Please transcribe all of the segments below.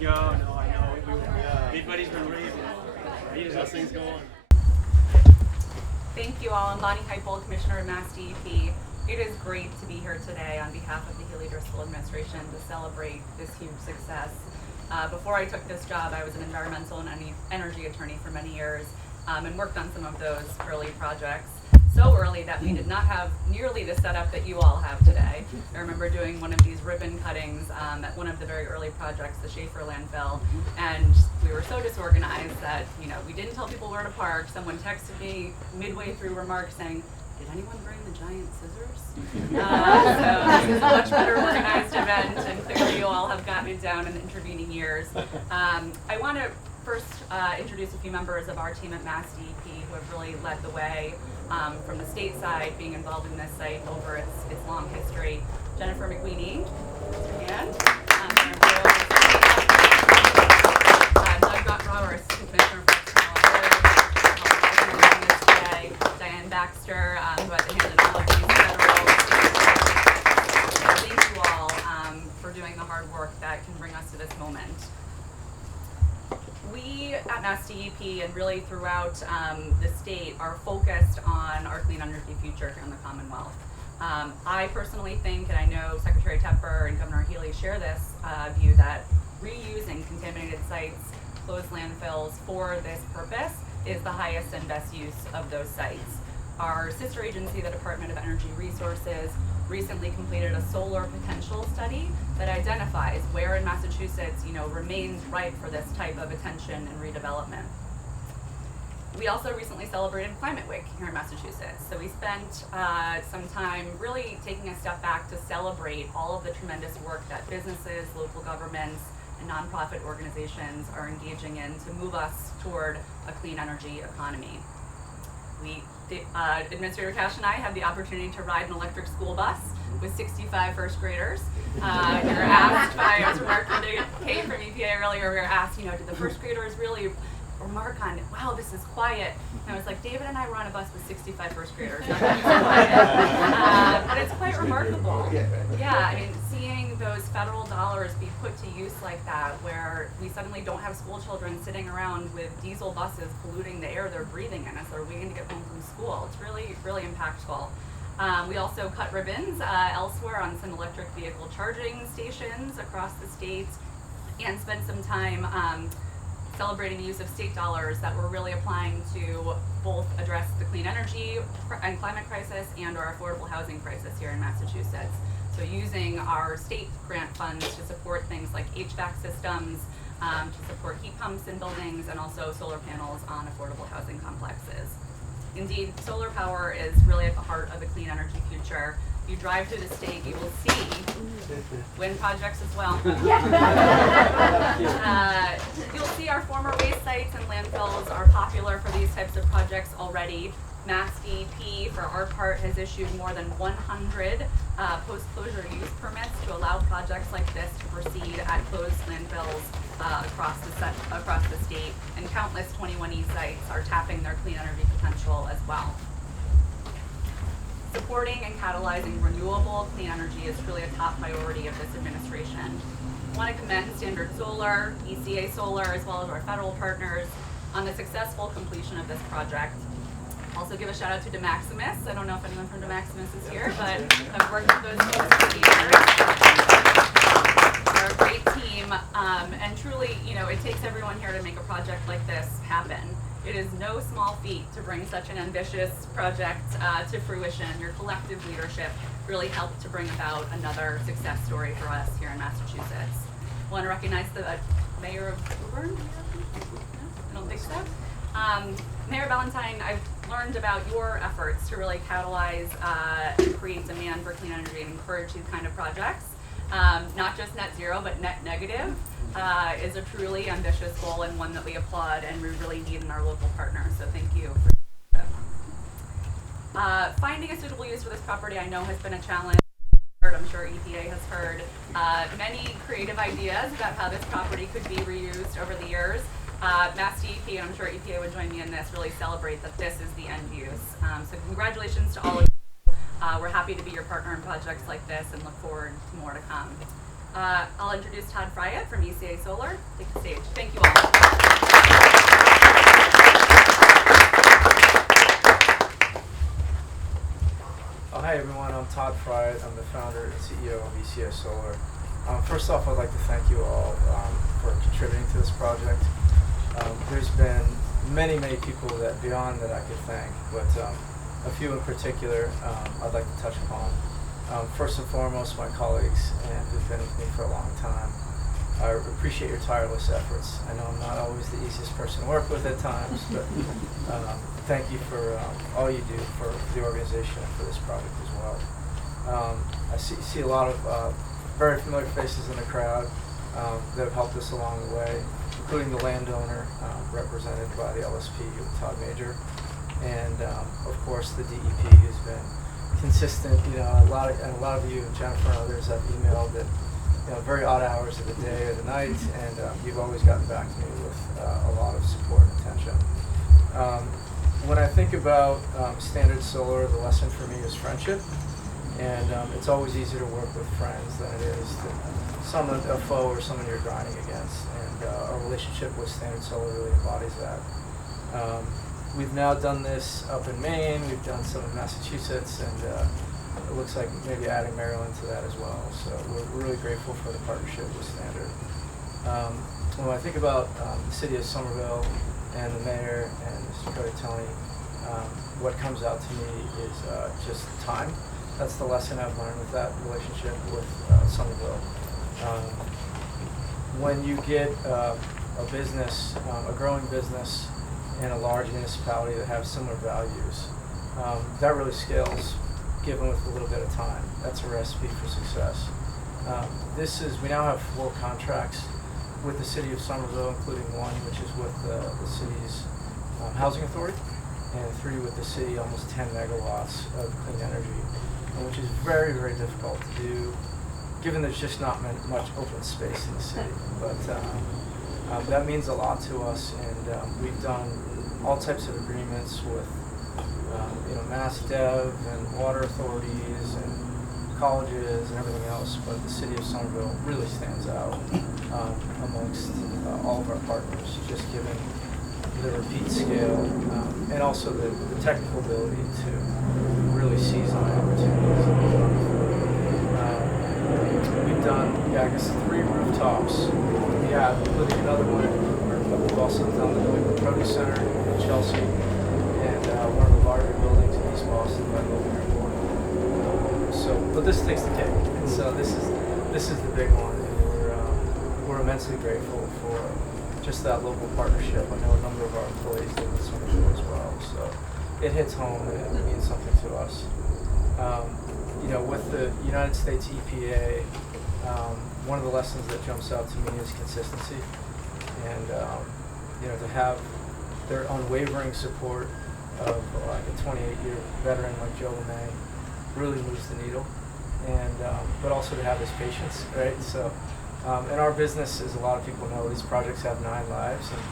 Yo, no, I know. Everybody's been raving. He just has things going. Thank you all. I'm Bonnie Heupel, Commissioner of Mass DEP. It is great to be here today on behalf of the Healy Driscoll administration to celebrate this huge success. Before I took this job, I was an environmental and energy attorney for many years and worked on some of those early projects. So early that we did not have nearly the setup that you all have today. I remember doing one of these ribbon cuttings at one of the very early projects, the Schaefer landfill, and we were so disorganized that we didn't tell people where to park. Someone texted me midway through remarks saying, "Did anyone bring the giant scissors?" So this is a much better organized event, and clearly you all have gotten it down in the intervening years. I want to first introduce a few members of our team at Mass DEP who have really led the way from the state side, being involved in this site over its long history. Jennifer McWeeny, and Doug Roberts, Commissioner for today. Diane Baxter, who had to handle all of these federal. Thank you all for doing the hard work that can bring us to this moment. We at Mass DEP and really throughout the state are focused on our clean energy future here in the Commonwealth. I personally think, and I know Secretary Tepper and Governor Healy share this view, that reusing contaminated sites, closed landfills for this purpose is the highest and best use of those sites. Our sister agency, the Department of Energy Resources, recently completed a solar potential study that identifies where in Massachusetts, remains ripe for this type of attention and redevelopment. We also recently celebrated Climate Week here in Massachusetts. So we spent some time really taking a step back to celebrate all of the tremendous work that businesses, local governments, and nonprofit organizations are engaging in to move us toward a clean energy economy. Administrator Cash and I had the opportunity to ride an electric school bus with 65 first graders. We were asked by, I was remarking to Kate from EPA earlier, we were asked, did the first graders really remark on, wow, this is quiet? And I was like, David and I were on a bus with 65 first graders. Not that it's quiet. But it's quite remarkable. Yeah, seeing those federal dollars be put to use like that, where we suddenly don't have school children sitting around with diesel buses polluting the air they're breathing in as they're waiting to get home from school. It's really, really impactful. We also cut ribbons elsewhere on some electric vehicle charging stations across the state, and spent some time celebrating the use of state dollars that we're really applying to both address the clean energy and climate crisis and our affordable housing crisis here in Massachusetts. So using our state grant funds to support things like HVAC systems, to support heat pumps in buildings, and also solar panels on affordable housing complexes. Indeed, solar power is really at the heart of the clean energy future. You drive through the state, you will see wind projects as well. You'll see our former waste sites and landfills are popular for these types of projects already. Mass DEP, for our part, has issued more than 100 post-closure use permits to allow projects like this to proceed at closed landfills across the state, and countless 21E sites are tapping their clean energy potential as well. Supporting and catalyzing renewable clean energy is truly a top priority of this administration. I want to commend Standard Solar, ECA Solar, as well as our federal partners on the successful completion of this project. Also give a shout out to DeMaximus. I don't know if anyone from DeMaximus is here, but I've worked with those teams for years. They're a great team, and truly, it takes everyone here to make a project like this happen. It is no small feat to bring such an ambitious project to fruition. Your collective leadership really helped to bring about another success story for us here in Massachusetts. I want to recognize the Mayor of Woburn. I don't think so. Mayor Valentine, I've learned about your efforts to really catalyze and create demand for clean energy and encourage these kind of projects. Not just net zero, but net negative is a truly ambitious goal, and one that we applaud and we really need in our local partners. So thank you for finding a suitable use for this property. I know has been a challenge. I'm sure EPA has heard many creative ideas about how this property could be reused over the years. Mass DEP, and I'm sure EPA would join me in this, really celebrate that this is the end use. So congratulations to all of you. We're happy to be your partner in projects like this and look forward to more to come. I'll introduce Todd Fryatt from ECA Solar. Take the stage. Thank you all. Hi everyone, I'm Todd Fryatt. I'm the founder and CEO of ECA Solar. First off, I'd like to thank you all for contributing to this project. There's been many people that beyond that I could thank, but a few in particular I'd like to touch upon. First and foremost, my colleagues who've been with me for a long time. I appreciate your tireless efforts. I know I'm not always the easiest person to work with at times, but thank you for all you do for the organization and for this project as well. I see a lot of very familiar faces in the crowd that have helped us along the way, including the landowner represented by the LSP with Todd Major, and of course the DEP who's been consistent. A lot of you, Jennifer and others, have emailed at very odd hours of the day or the night, and you've always gotten back to me with a lot of support and attention. When I think about Standard Solar, the lesson for me is friendship, and it's always easier to work with friends than it is a foe or someone you're grinding against, and our relationship with Standard Solar really embodies that. We've now done this up in Maine, we've done some in Massachusetts, and it looks like maybe adding Maryland to that as well. So we're really grateful for the partnership with Standard. When I think about the city of Somerville and the mayor and Mr. Cody Tony, what comes out to me is just time. That's the lesson I've learned with that relationship with Somerville. When you get a business, a growing business in a large municipality that have similar values, that really scales given with a little bit of time. That's a recipe for success. We now have 4 contracts with the city of Somerville, including one which is with the city's housing authority, and 3 with the city, almost 10 megawatts of clean energy, which is very difficult to do given there's just not much open space in the city. But that means a lot to us, and we've done all types of agreements with Mass Dev and water authorities and colleges and everything else, but the city of Somerville really stands out amongst all of our partners, just given the repeat scale and also the technical ability to really seize on opportunities. We've done, I guess, 3 rooftops, including another one in Woburn, but we've also done the New England Produce Center in Chelsea, and one of the larger buildings in East Boston by the Woburn Airport. But this takes the cake. And so this is the big one, and we're immensely grateful for just that local partnership. I know a number of our employees live in Somerville as well, so it hits home and it means something to us. With the United States EPA, one of the lessons that jumps out to me is consistency, and to have their unwavering support of a 28-year veteran like Joe LeMay really moves the needle, and but also to have his patience, right? So in our business, as a lot of people know, these projects have 9 lives, and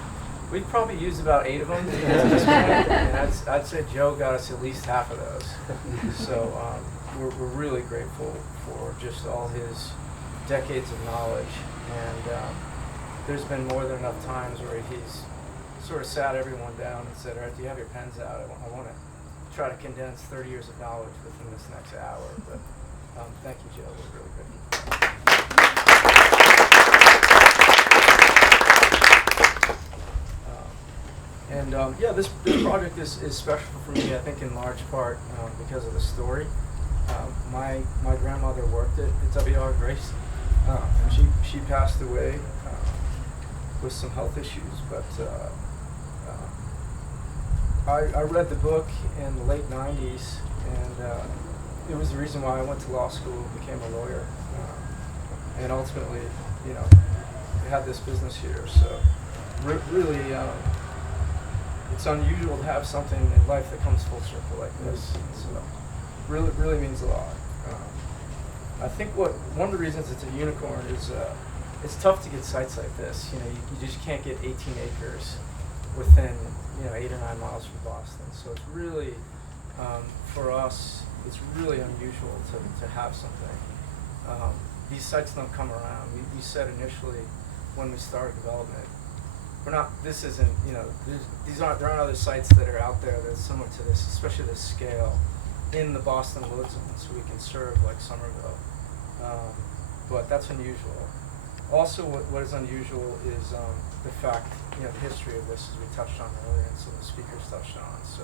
we've probably used about 8 of them at this point, and I'd say Joe got us at least half of those. So we're really grateful for just all his decades of knowledge, and there's been more than enough times where he's sort of sat everyone down and said, all right, do you have your pens out? I want to try to condense 30 years of knowledge within this next hour. But thank you, Joe. It was really good. This project is special for me, I think, in large part because of the story. My grandmother worked at W.R. Grace, and she passed away with some health issues, but I read the book in the late 90s, and it was the reason why I went to law school and became a lawyer, and ultimately, had this business here. So really, it's unusual to have something in life that comes full circle like this. So really means a lot. I think one of the reasons it's a unicorn is it's tough to get sites like this. You just can't get 18 acres within 8 or 9 miles from Boston. So it's really, for us, it's really unusual to have something these sites don't come around. We said initially when we started development, this isn't, there aren't other sites that are out there that's similar to this, especially this scale, in the Boston load zone, so we can serve like Somerville. But that's unusual. Also, what is unusual is the fact, the history of this, as we touched on earlier, and some of the speakers touched on. So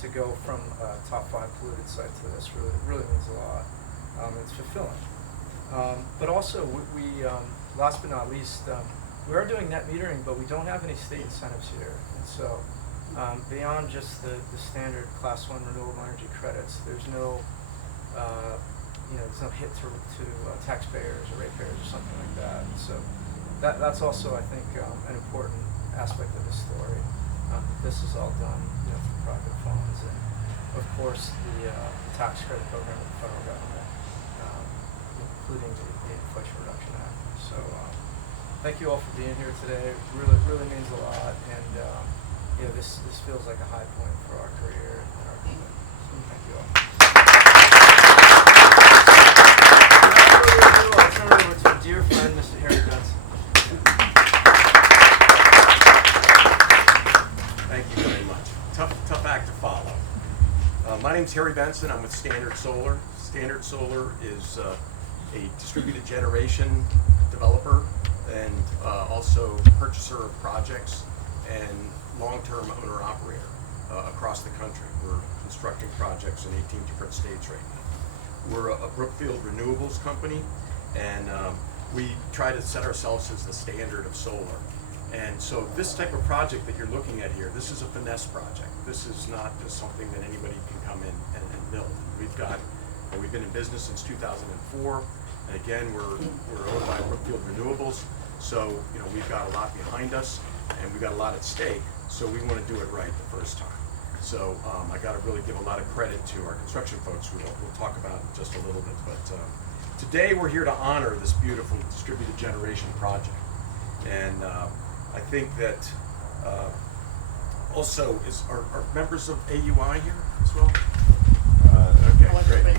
to go from a top 5 polluted site to this really means a lot. It's fulfilling. But also, we last but not least, we are doing net metering, but we don't have any state incentives here. And so beyond just the standard Class 1 renewable energy credits, there's no there's no hit to taxpayers or ratepayers or something like that. And so that's also, I think, an important aspect of the story. This is all done through private funds, and of course the tax credit program of the federal government, including the Inflation Reduction Act. So thank you all for being here today. It really means a lot, and this feels like a high point for our career and our community. So thank you all. I'll turn it over to a dear friend, Mr. Harry Benson. Thank you very much. Tough act to follow. My name's Harry Benson. I'm with Standard Solar. Standard Solar is a distributed generation developer and also purchaser of projects and long-term owner-operator across the country. We're constructing projects in 18 different states right now. We're a Brookfield Renewables company, and we try to set ourselves as the standard of solar. And so this type of project that you're looking at here, this is a finesse project. This is not just something that anybody can come in and build. We've been in business since 2004, and again, we're owned by Brookfield Renewables. So we've got a lot behind us, and we've got a lot at stake. So we want to do it right the first time. So I got to really give a lot of credit to our construction folks, who we'll talk about in just a little bit. But today we're here to honor this beautiful distributed generation project, and I think that also are members of AUI here as well. Okay, great.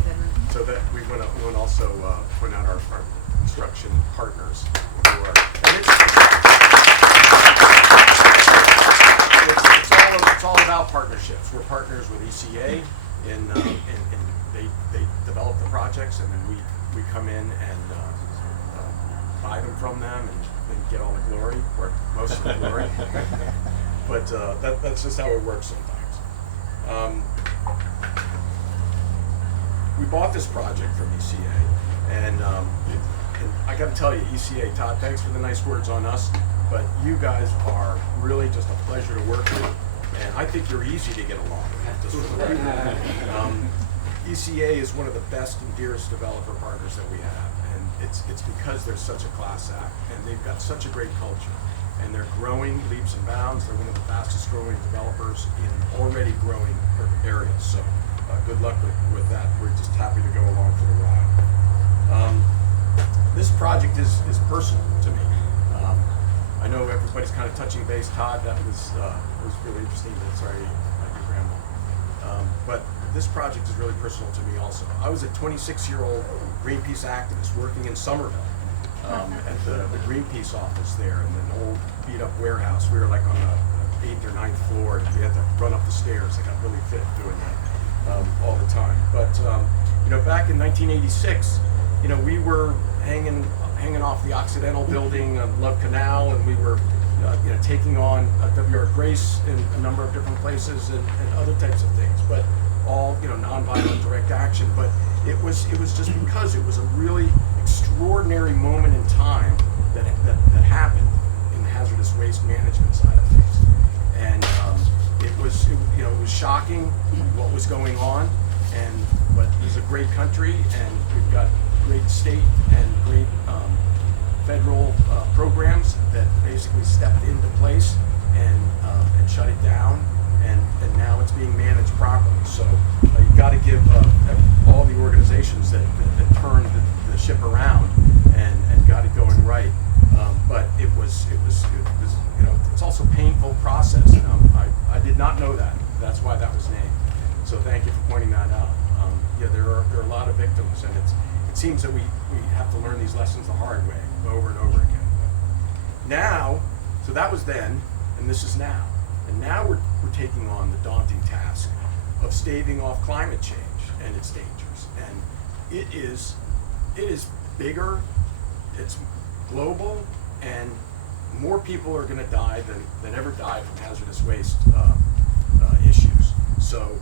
So that we want to also point out our construction partners who are. It's all about partnerships. We're partners with ECA, and they develop the projects, and then we come in and buy them from them and get all the glory, or most of the glory. But that's just how it works sometimes. We bought this project from ECA, and I got to tell you, ECA, Todd, thanks for the nice words on us, but you guys are really just a pleasure to work with, and I think you're easy to get along with. ECA is one of the best and dearest developer partners that we have, and it's because they're such a class act, and they've got such a great culture, and they're growing leaps and bounds. They're one of the fastest growing developers in already growing areas, so good luck with that. We're just happy to go along for the ride. This project is personal to me. I know everybody's kind of touching base. Todd, that was really interesting, but sorry about your grandma. But this project is really personal to me also. I was a 26-year-old Greenpeace activist working in Somerville at the Greenpeace office there in an old beat-up warehouse. We were like on the 8th or 9th floor, and we had to run up the stairs. I got really fit doing that all the time. But back in 1986, we were hanging off the Occidental building on Love Canal, and we were taking on W.R. Grace in a number of different places and other types of things, but all nonviolent direct action. But it was just because it was a really extraordinary moment in time that happened in the hazardous waste management side of things, and it was shocking what was going on, but it's a great country, and we've got great state and great federal programs that basically stepped into place and shut it down, and now it's being managed properly. So you got to give all the organizations that turned the ship around and got it going right. But it was it's also a painful process, and I did not know that. That's why that was named. So thank you for pointing that out. There are a lot of victims, and it seems that we have to learn these lessons the hard way over and over again. Now, so that was then, and this is now. And now we're taking on the daunting task of staving off climate change and its dangers. And it is bigger, it's global, and more people are going to die than ever died from hazardous waste issues. So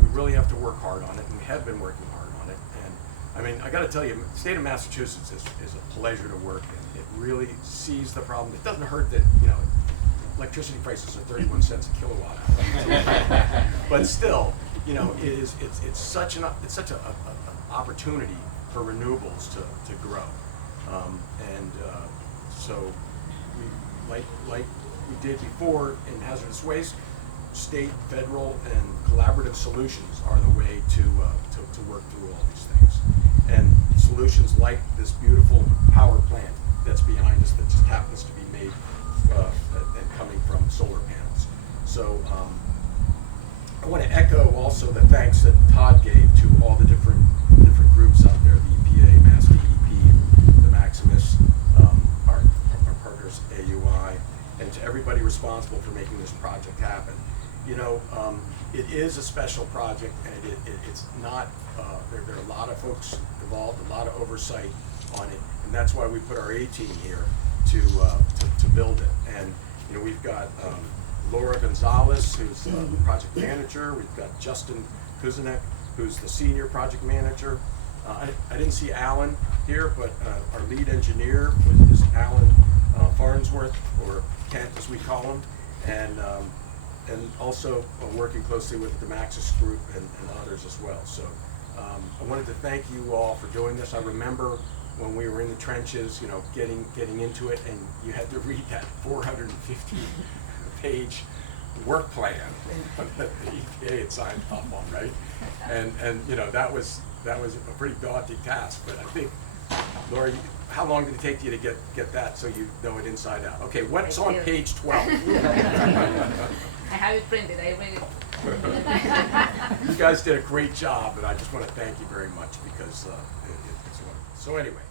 we really have to work hard on it, and we have been working hard on it. And I mean, I got to tell you, the state of Massachusetts is a pleasure to work in. It really sees the problem. It doesn't hurt that, you know, electricity prices are 31 cents a kilowatt hour. But still, you know, it's such an opportunity for renewables to grow. So we, like we did before in hazardous waste, state, federal, and collaborative solutions are the way to work through all these things. And solutions like this beautiful power plant that's behind us that just happens to be made and coming from solar panels. So I want to echo also the thanks that Todd gave to all the different groups out there, the EPA, Mass DEP, the Maximus, our partners AUI, and to everybody responsible for making this project happen. You know, it is a special project, and it's not, there are a lot of folks involved, a lot of oversight on it, and that's why we put our A-team here to build it. And, you know, we've got Laura Gonzalez, who's the project manager. We've got Justin Kuzinek, who's the senior project manager. I didn't see Alan here, but our lead engineer is Alan Farnsworth, or Kent as we call him, and also working closely with the Maxis group and others as well. So I wanted to thank you all for doing this. I remember when we were in the trenches, you know, getting into it, and you had to read that 450-page work plan that the EPA had signed off on, right? And you know, that was a pretty daunting task. But I think, Laura, how long did it take you to get that so you know it inside out? Okay, what's on page 12? I have it printed. I read it. You guys did a great job, and I just want to thank you very much because it's wonderful. So anyway,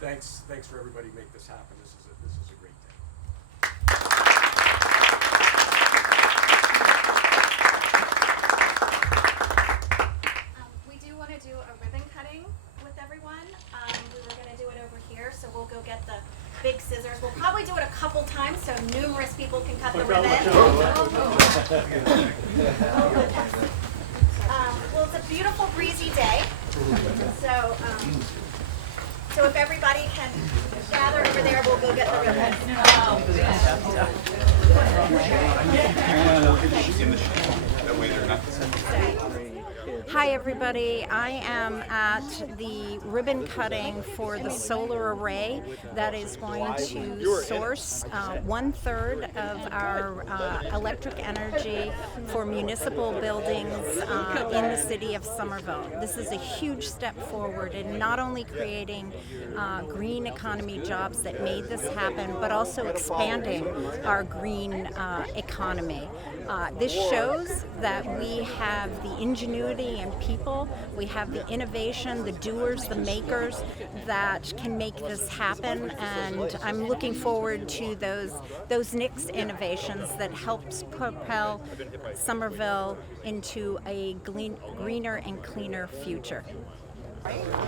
thanks for everybody to make this happen. This is a great thing. We do want to do a ribbon cutting with everyone. We were going to do it over here, so we'll go get the big scissors. We'll probably do it a couple times so numerous people can cut the ribbon. Well, it's a beautiful breezy day, so if everybody can gather over there, we'll go get the ribbon. That way they're not Hi everybody, I am at the ribbon cutting for the solar array that is going to source 1/3 of our electric energy for municipal buildings in the city of Somerville. This is a huge step forward in not only creating green economy jobs that made this happen, but also expanding our green economy. This shows that we have the ingenuity and people, we have the innovation, the doers, the makers that can make this happen, and I'm looking forward to those next innovations that helps propel Somerville into a greener and cleaner future.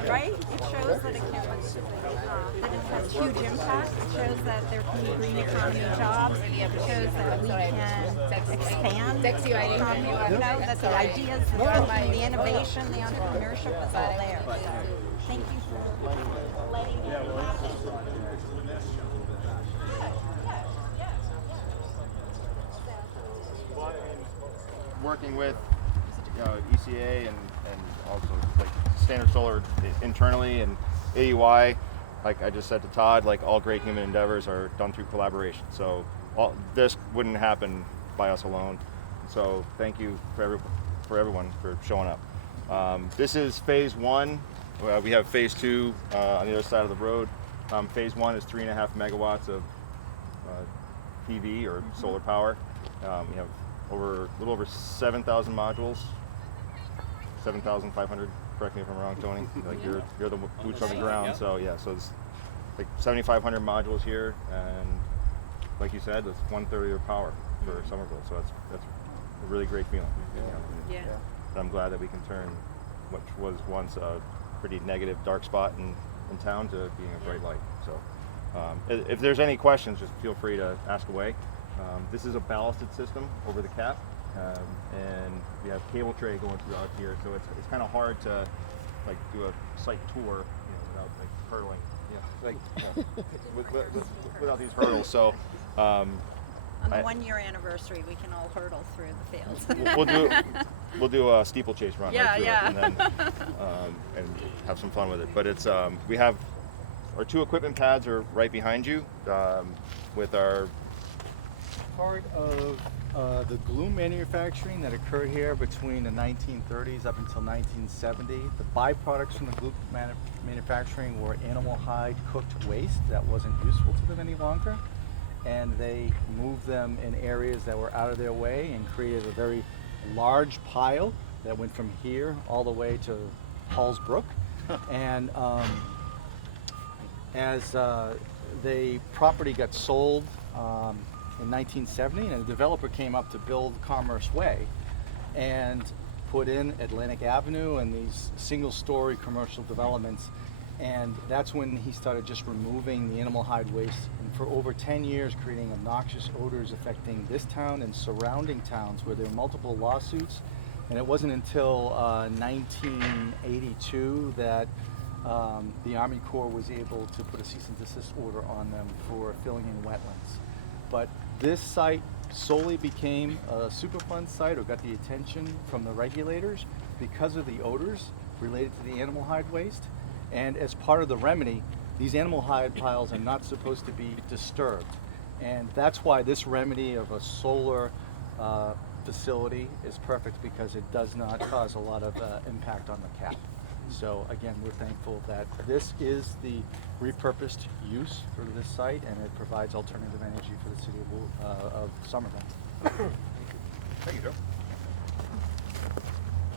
Right? It shows that it has huge impact. It shows that there can be green economy jobs. It shows that we can expand the economy. You know, that the ideas, the thinking, the innovation, the entrepreneurship is all there. Thank you for letting me happen. working with ECA and also like Standard Solar internally and AUI. Like I just said to Todd, like all great human endeavors are done through collaboration. So this wouldn't happen by us alone. So thank you for everyone for showing up. This is phase one. We have phase two on the other side of the road. Phase one is 3.5 megawatts of PV or solar power. We have a little over 7,000 modules, 7,500 correct me if I'm wrong, Tony. Like you're the boots on the ground. So yeah, so it's like 7,500 modules here, and like you said, it's 1/3 of your power for Somerville. So that's a really great feeling. You know? Yeah. And I'm glad that we can turn what was once a pretty negative, dark spot in town to being a bright light. So if there's any questions, just feel free to ask away. This is a ballasted system over the cap, and we have cable tray going throughout here, so it's kind of hard to like do a site tour, without like hurdling, without these hurdles. So On the 1-year anniversary, we can all hurdle through the fields. we'll do a steeplechase run right through Yeah. it, and then and have some fun with it. But it's we have our 2 equipment pads are right behind you, with our Part of the glue manufacturing that occurred here between the 1930s up until 1970. The byproducts from the glue manufacturing were animal hide cooked waste that wasn't useful to them any longer, and they moved them in areas that were out of their way and created a very large pile that went from here all the way to Halls Brook. And as the property got sold in 1970, and a developer came up to build Commerce Way and put in Atlantic Avenue and these single-story commercial developments, and that's when he started just removing the animal hide waste, and for over 10 years creating obnoxious odors affecting this town and surrounding towns where there were multiple lawsuits. And it wasn't until 1982 that the Army Corps was able to put a cease and desist order on them for filling in wetlands. But this site solely became a Superfund site, or got the attention from the regulators because of the odors related to the animal hide waste. And as part of the remedy, these animal hide piles are not supposed to be disturbed. And that's why this remedy of a solar facility is perfect, because it does not cause a lot of impact on the cap. So again, we're thankful that this is the repurposed use for this site, and it provides alternative energy for the city of Somerville. Thank you, Joe.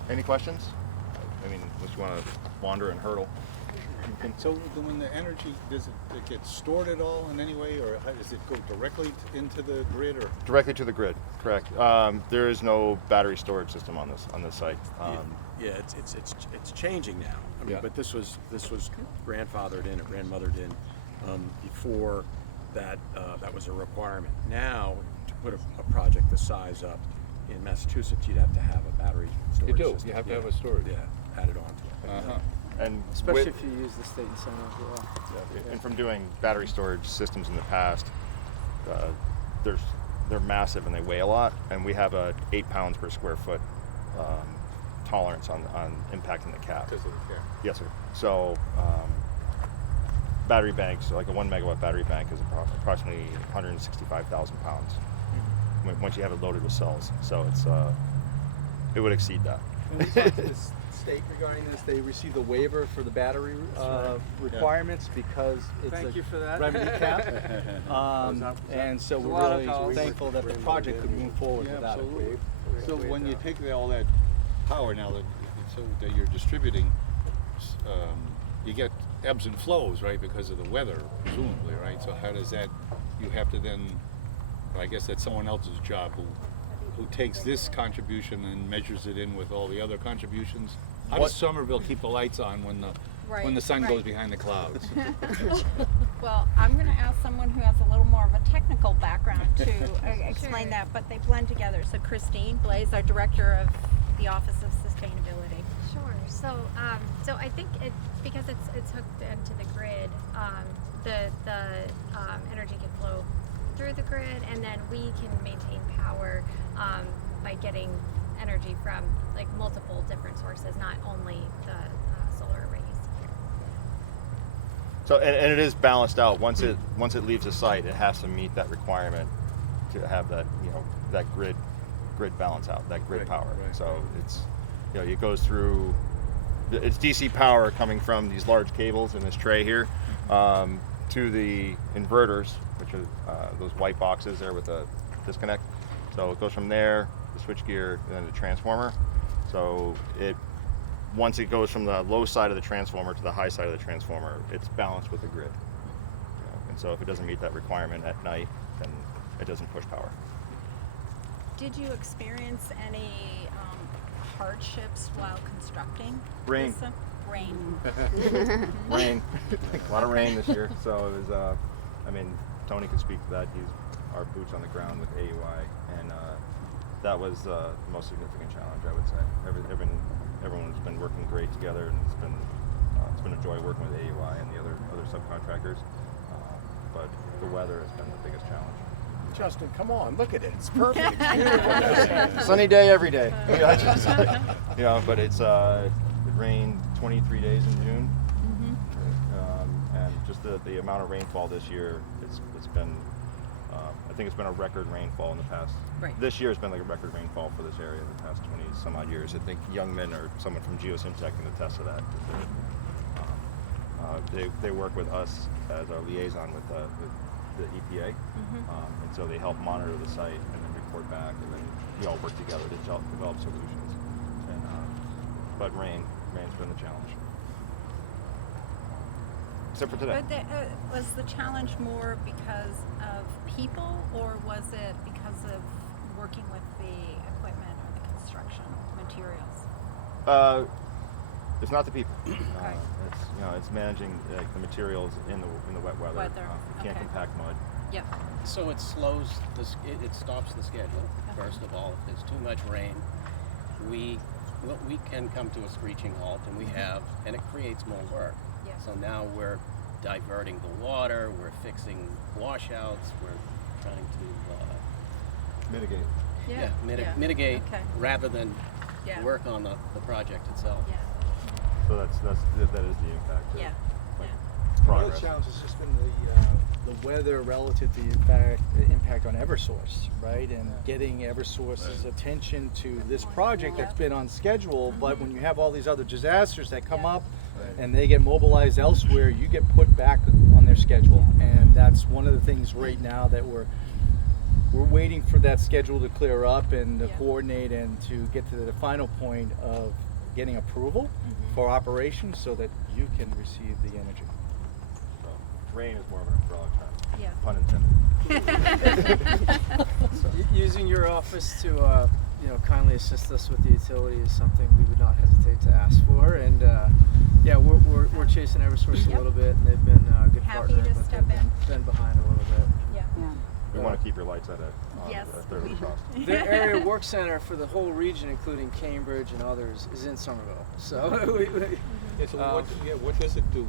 Any questions? I mean, unless you want to wander and hurdle. So when the energy, does it get stored at all in any way, or how, does it go directly into the grid, or? Directly to the grid, correct. There is no battery storage system on this site. Yeah, it's changing now. I mean, but this was grandfathered in or grandmothered in before that was a requirement. Now, to put a project this size up in Massachusetts, you'd have to have a battery storage system. You have to have a storage. Yeah, added on to it. And Especially if you use the state incentive as well. And from doing battery storage systems in the past, they're massive and they weigh a lot, and we have a 8 pounds per square foot tolerance on impacting the cap. Because of the cap. Yes, sir. So battery banks, like a 1 megawatt battery bank, is approximately 165,000 pounds once you have it loaded with cells. So it's it would exceed that. When we talked to the state regarding this, they received a waiver for the battery requirements because it's Thank you for a that. remedy cap. And so we're really thankful that the project could move forward without it. Absolutely. So when you take all that power now so that you're distributing, you get ebbs and flows, right, because of the weather, presumably, right? So how does that, you have to then, I guess that's someone else's job who takes this contribution and measures it in with all the other contributions. How does Somerville keep the lights on when the sun goes behind the clouds? Well, I'm going to ask someone who has a little more of a technical background to explain that, but they blend together. So Christine Blaze, our Director of the Office of Sustainability. Sure. So I think because it's hooked into the grid, the energy can flow through the grid, and then we can maintain power by getting energy from like multiple different sources, not only the solar arrays here. So and it is balanced out. Once it leaves the site, it has to meet that requirement to have that that grid balance out, that grid power. Right. So it's it goes through. It's DC power coming from these large cables in this tray here to the inverters, which are those white boxes there with the disconnect. So it goes from there, the switchgear, and then the transformer. So it once it goes from the low side of the transformer to the high side of the transformer, it's balanced with the grid. You know, and so if it doesn't meet that requirement at night, then it doesn't push power. Did you experience any hardships while constructing? Rain. This? Rain. Rain. A lot of rain this year. So it was, I mean, Tony can speak to that. He's our boots on the ground with AUI, and that was the most significant challenge, I would say. Everyone's been working great together, and it's been a joy working with AUI and the other subcontractors. But the weather has been the biggest challenge. Justin, come on, look at it. It's perfect. It's beautiful. Sunny day every day. You know, but it rained 23 days in June, and just the amount of rainfall this year, it's been. I think it's been a record rainfall in the past. Right. This year has been like a record rainfall for this area in the past 20 some odd years. I think Youngman or someone from Geosymtech can attest to that. They work with us as our liaison with the EPA, and so they help monitor the site and then report back, and then we all work together to develop solutions. And but rain's been the challenge. Except for today. But was the challenge more because of people, or was it because of working with the equipment or the construction materials? It's not the people. It's managing the materials in the wet weather. You can't compact mud. Yep. So it slows it stops the schedule. First of all, if there's too much rain, we can come to a screeching halt, and we have, and it creates more work. Yeah. So now we're diverting the water, we're fixing washouts, we're trying to Mitigate. mitigate Okay. rather than Yeah. work on the project itself. Yeah. So that is the impact. Yeah. One of Progress. the challenges has just been the weather relative to the impact on Eversource, right? And getting Eversource's attention to this project that's been on schedule, but when you have all these other disasters that come up and they get mobilized elsewhere, you get put back on their schedule. And that's one of the things right now that we're waiting for that schedule to clear up and to coordinate and to get to the final point of getting approval for operations so that you can receive the energy. So, rain is more of an umbrella term. Yeah. Pun intended. Using your office to kindly assist us with the utility is something we would not hesitate to ask for. And we're chasing Eversource a little bit, and they've been a good Happy partner, to but step they've in. been behind a little bit. Yeah. We want to keep your lights at Yes, a third of we the cost. The area work center for the whole region, including Cambridge and others, is in Somerville. So, What does it do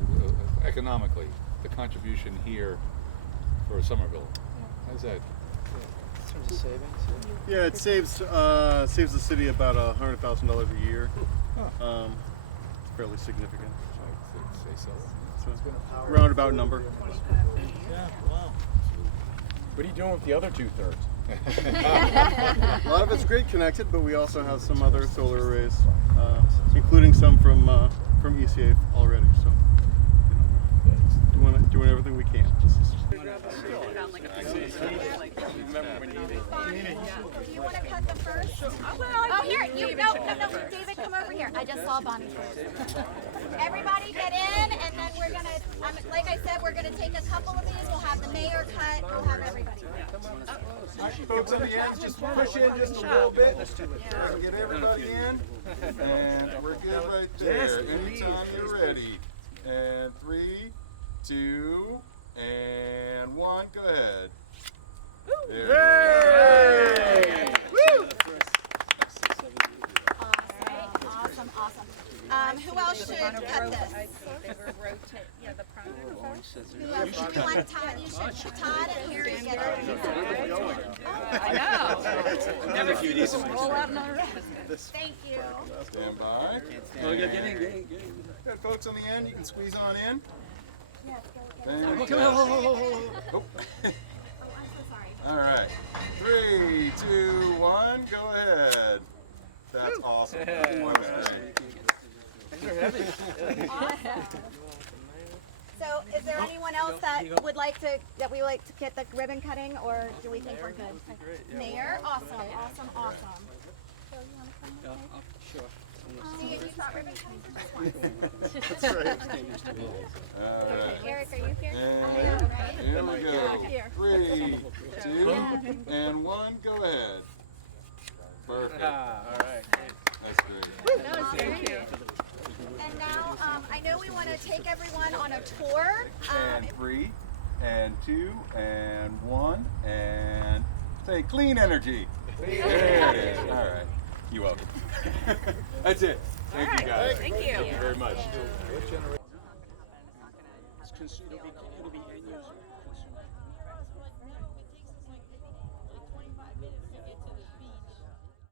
economically? The contribution here for Somerville. How's that? in terms of savings. Yeah, it saves the city about $100,000 a year. It's fairly significant. Say so. So roundabout number. Yeah, wow. What are you doing with the other 2/3? A lot of it's grid connected, but we also have some other solar arrays, including some from ECA already. So, doing everything we can. Do you want to cut the first? Oh, here, no, David, come over here. I just saw Bonnie first. Everybody get in, and then we're gonna, like I said, we're gonna take a couple of these. We'll have the mayor cut. We'll have everybody. Folks at the end, just push in just a little bit. Get everybody in. And we're good right there. Anytime you're ready. And 3, 2, and 1. Go ahead. There. Woo! Awesome. Who else should cut this? Who else? You want Todd? You should. Todd and Harry get it. I know. Never few these. Thank you. Stand by. Good, folks on the end, you can squeeze on in. Yes, go. Thank you. Oh. All right. 3, 2, 1, go ahead. That's awesome. So, is there anyone else that we would like to get the ribbon cutting, or do we think we're good? Mayor, awesome. Phil, you want to come Yeah, with me? sure. See, you thought ribbon cutting for this one. That's right. All right. Eric, are you here? And here we go. Here. 3, 2, and 1. Go ahead. Perfect. All right. That's great. That was great. And now, I know we want to take everyone on a tour. And 3, and 2, and 1, and say clean energy. There it is. All right. You're welcome. That's it. Thank you guys. Thank you. Very much. It'll be end user.